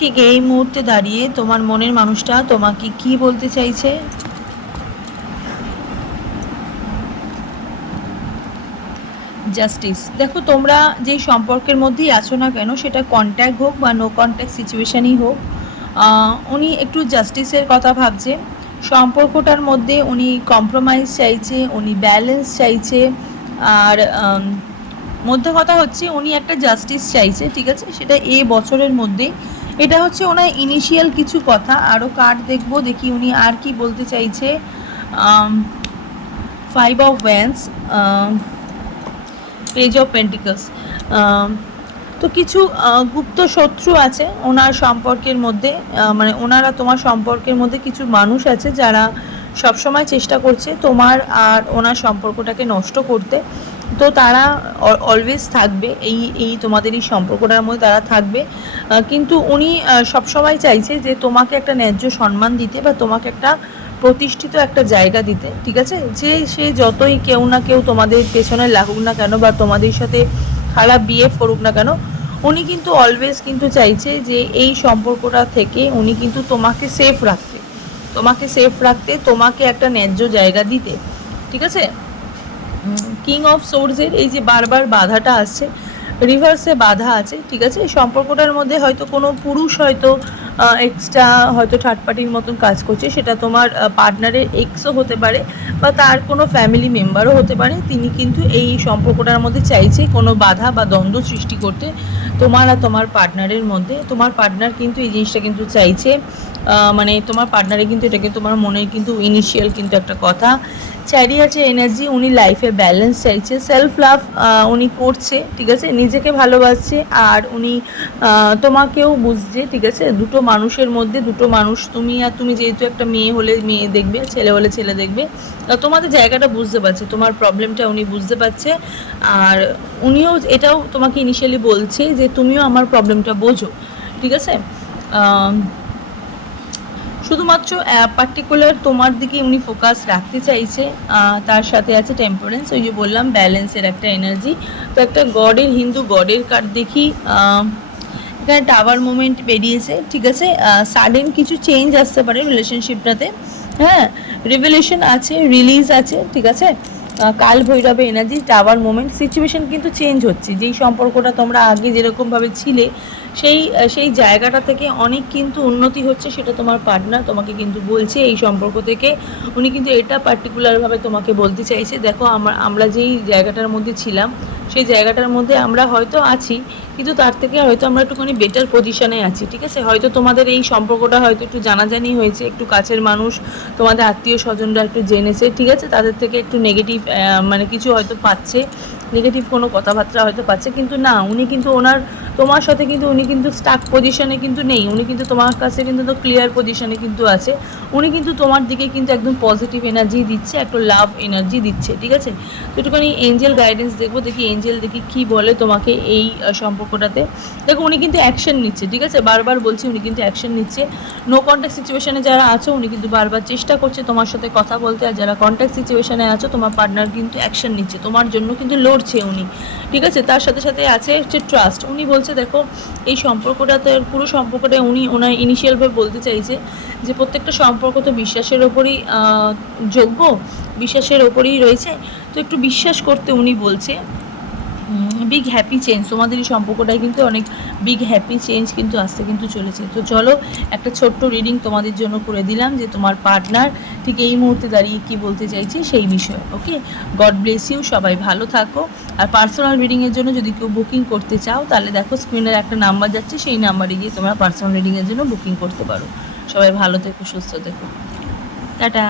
ঠিক এই মুহূর্তে দাঁড়িয়ে তোমার মনের মানুষটা তোমাকে কি বলতে চাইছে? জাস্টিস দেখো তোমরা যেই সম্পর্কের মধ্যেই আছো না কেন, সেটা কন্ট্যাক্ট হোক বা নো কন্ট্যাক্ট সিচুয়েশানই হোক উনি একটু জাস্টিসের কথা ভাবছে। সম্পর্কটার মধ্যে উনি কম্প্রোমাইজ চাইছে, উনি ব্যালেন্স চাইছে, আর মধ্যে কথা হচ্ছে উনি একটা জাস্টিস চাইছে, ঠিক আছে? সেটা এ বছরের মধ্যে এটা হচ্ছে ওনার ইনিশিয়াল কিছু কথা আরও কার্ড দেখব, দেখি উনি আর কি বলতে চাইছে। Five of wands page of pentacles তো কিছু গুপ্ত শত্রু আছে ওনার সম্পর্কের মধ্যে মানে ওনারা তোমার সম্পর্কের মধ্যে কিছু মানুষ আছে যারা সবসময় চেষ্টা করছে তোমার আর ওনার সম্পর্কটাকে নষ্ট করতে। তো তারা অলওয়েজ থাকবে, এই এই তোমাদের এই সম্পর্কটার মধ্যে তারা থাকবে। কিন্তু উনি সবসময় চাইছে যে তোমাকে একটা ন্যায্য সম্মান দিতে বা তোমাকে একটা প্রতিষ্ঠিত একটা জায়গা দিতে, ঠিক আছে? যে সে যতই কেউ না কেউ তোমাদের পেছনে লাগুক না কেন বা তোমাদের সাথে খারাপ বিহেভ করুক না কেন, উনি কিন্তু অলওয়েজ কিন্তু চাইছে যে এই সম্পর্কটা থেকে উনি কিন্তু তোমাকে সেফ রাখতে, তোমাকে সেফ রাখতে, তোমাকে একটা ন্যায্য জায়গা দিতে, ঠিক আছে? কিং অফ সোর্সের এই যে বারবার বাধাটা আসছে রিভার্সে বাধা আছে, ঠিক আছে? এই সম্পর্কটার মধ্যে হয়তো কোনো পুরুষ হয়তো এক্সট্রা হয়তো থার্ড পার্টির মতন কাজ করছে, সেটা তোমার পার্টনারের এক্সও হতে পারে বা তার কোনো ফ্যামিলি মেম্বারও হতে পারে। তিনি কিন্তু এই সম্পর্কটার মধ্যে চাইছে কোনো বাধা বা দ্বন্দ্ব সৃষ্টি করতে। তোমার আর তোমার পার্টনারের মধ্যে, তোমার পার্টনার কিন্তু এই জিনিসটা কিন্তু চাইছে মানে তোমার পার্টনারে কিন্তু এটাকে তোমার মনের কিন্তু ইনিশিয়াল কিন্তু একটা কথা। চ্যারিয়াটের এনার্জি উনি লাইফে ব্যালেন্স চাইছে সেলফ লাভ উনি করছে, ঠিক আছে? নিজেকে ভালোবাসছে আর উনি তোমাকেও বুঝছে, ঠিক আছে? দুটো মানুষের মধ্যে দুটো মানুষ, তুমি আর তুমি যেহেতু একটা মেয়ে হলে মেয়ে দেখবে, ছেলে হলে ছেলে দেখবে তোমাদের জায়গাটা বুঝতে পারছে, তোমার প্রবলেমটা উনি বুঝতে পারছে। আর উনিও এটাও তোমাকে ইনিশিয়ালি বলছে যে তুমিও আমার প্রবলেমটা বোঝো, ঠিক আছে? শুধুমাত্র পার্টিকুলার তোমার দিকে উনি ফোকাস রাখতে চাইছে তার সাথে আছে টেম্পারেন্স ওই যে বললাম ব্যালেন্সের একটা এনার্জি তো একটা গডের, হিন্দু গডের কার্ড দেখি এখানে টাওয়ার মুভমেন্ট বেরিয়েছে, ঠিক আছে? সাডেন কিছু চেঞ্জ আসতে পারে রিলেশনশিপটাতে হ্যাঁ রিভেলেশন আছে রিলিজ আছে, ঠিক আছে? কাল ভৈরবে এনার্জি টাওয়ার মোমেন্ট সিচুয়েশন কিন্তু চেঞ্জ হচ্ছে। যেই সম্পর্কটা তোমরা আগে যেরকমভাবে ছিলে, সেই সেই জায়গাটা থেকে অনেক কিন্তু উন্নতি হচ্ছে, সেটা তোমার পার্টনার তোমাকে কিন্তু বলছে এই সম্পর্ক থেকে। উনি কিন্তু এটা পার্টিকুলারভাবে তোমাকে বলতে চাইছে, দেখো আমরা আমরা যেই জায়গাটার মধ্যে ছিলাম, সেই জায়গাটার মধ্যে আমরা হয়তো আছি কিন্তু তার থেকে হয়তো আমরা একটুখানি বেটার পজিশনে আছি, ঠিক আছে? হয়তো তোমাদের এই সম্পর্কটা হয়তো একটু জানাজানি হয়েছে, একটু কাছের মানুষ, তোমাদের আত্মীয় স্বজনরা একটু জেনেছে, ঠিক আছে? তাদের থেকে একটু নেগেটিভ মানে কিছু হয়তো পাচ্ছে। নেগেটিভ কোনো কথাবার্তা হয়তো পাচ্ছে, কিন্তু না, উনি কিন্তু ওনার, তোমার সাথে কিন্তু উনি কিন্তু স্টাক পজিশনে কিন্তু নেই, উনি কিন্তু তোমার কাছে কিন্তু তো ক্লিয়ার পজিশনে কিন্তু আছে, উনি কিন্তু তোমার দিকে কিন্তু একদম পজিটিভ এনার্জি দিচ্ছে, একটা লাভ এনার্জি দিচ্ছে, ঠিক আছে? তো একটুখানি এঞ্জেল গাইডেন্স দেখব, দেখি এঞ্জেল দেখি কি বলে তোমাকে এই সম্পর্কটাতে। দেখো, উনি কিন্তু অ্যাকশন নিচ্ছে, ঠিক আছে? বারবার বলছি উনি কিন্তু অ্যাকশন নিচ্ছে। নো কন্ট্যাক্ট সিচুয়েশনে যারা আছো, উনি কিন্তু বারবার চেষ্টা করছে তোমার সাথে কথা বলতে, আর যারা কন্ট্যাক্ট সিচুয়েশনে আছো, তোমার পার্টনার কিন্তু অ্যাকশন নিচ্ছে, তোমার জন্য কিন্তু লড়ছে উনি। ঠিক আছে? তার সাথে সাথে আছে হচ্ছে ট্রাস্ট উনি বলছে, দেখো, এই সম্পর্কটাতে পুরো সম্পর্কটা উনি ওনার ইনিশিয়ালভাবে বলতে চাইছে যে, প্রত্যেকটা সম্পর্ক তো বিশ্বাসের ওপরই যোগ্য, বিশ্বাসের ওপরই রয়েছে। তো একটু বিশ্বাস করতে উনি বলছে। বিগ হ্যাপি চেঞ্জ তোমাদের এই সম্পর্কটাই কিন্তু অনেক বিগ হ্যাপি চেঞ্জ কিন্তু আসতে কিন্তু চলেছে। তো চলো, একটা ছোট্ট রিডিং তোমাদের জন্য করে দিলাম যে তোমার পার্টনার ঠিক এই মুহূর্তে দাঁড়িয়ে কি বলতে চাইছে সেই বিষয়ে ওকে গড ব্লেস ইউ সবাই ভালো থাকো। আর পার্সোনাল রিডিংয়ের জন্য যদি কেউ বুকিং করতে চাও, তাহলে দেখো স্ক্রিনের একটা নাম্বার যাচ্ছে, সেই নাম্বারে গিয়ে তোমরা পার্সোনাল রিডিংয়ের জন্য বুকিং করতে পারো। সবাই ভালো থেকো, সুস্থ থেকো। টাটা।